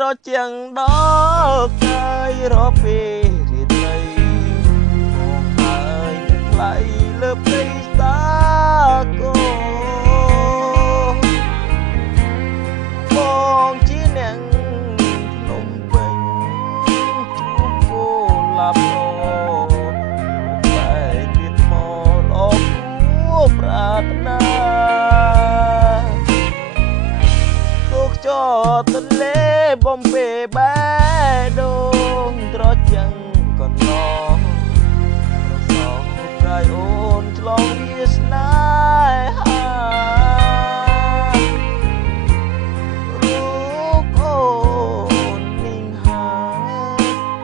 ត្រជាងដល់កាយរពេរីត្រីមកហើយថ្លៃលើព្រៃសាគោបងជាអ្នកភ្នំពេញជួបគោឡាប់លោតែទៀតមកអបគួប្រាថ្នាទុកចោទន្លេបំពេបែដូងត្រជាងកណ្ដោប្រសោកាយអូនឆ្លងវាស្នេហារូបអូនนิ่งហា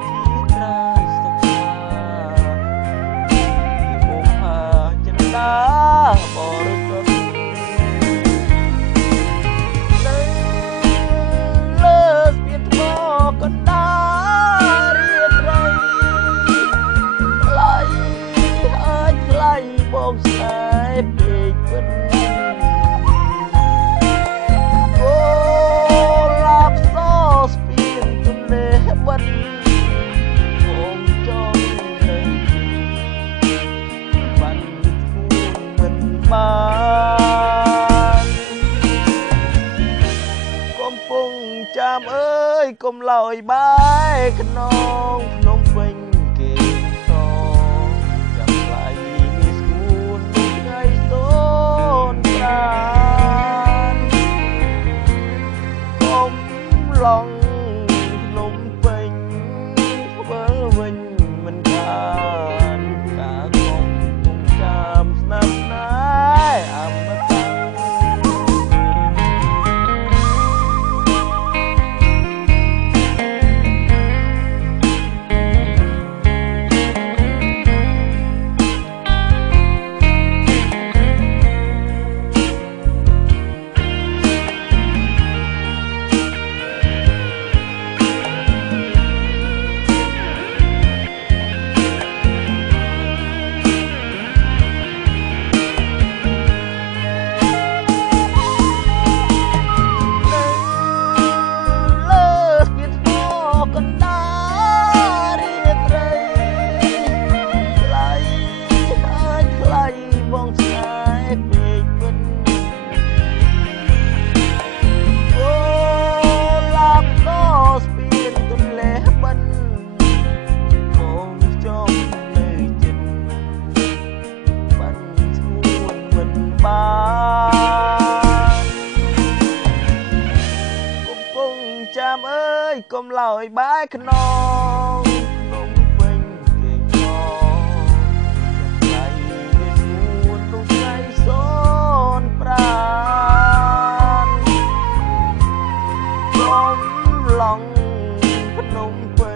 ទីត្រាយសុខាទីបុផាចិន្តាបរិសុទ្ធកណ្ដារៀបរៃថ្លៃអើយថ្លៃបងស្នេហ៍ពេកពិនអូឡាប់សោស្ពានទន្លេបិទបងចង់នៅបានគួរមិនបានកំពុងចាំអើយកុំឡើយបែកខ្នងភ្នំពេញគេសចាំថ្លៃមានស្គួនថ្ងៃសូនប្រានកុំឡងភ្នំពេញធ្វើវិញមិនបានការកុំចាំស្នាមណែអមតចាំអើយកុំឡើយបែកខ្នងភ្នំពេញគេងថ្លៃវាស្ងួនទុកថ្ងៃសូនប្រានកុំឡងភ្នំពេញ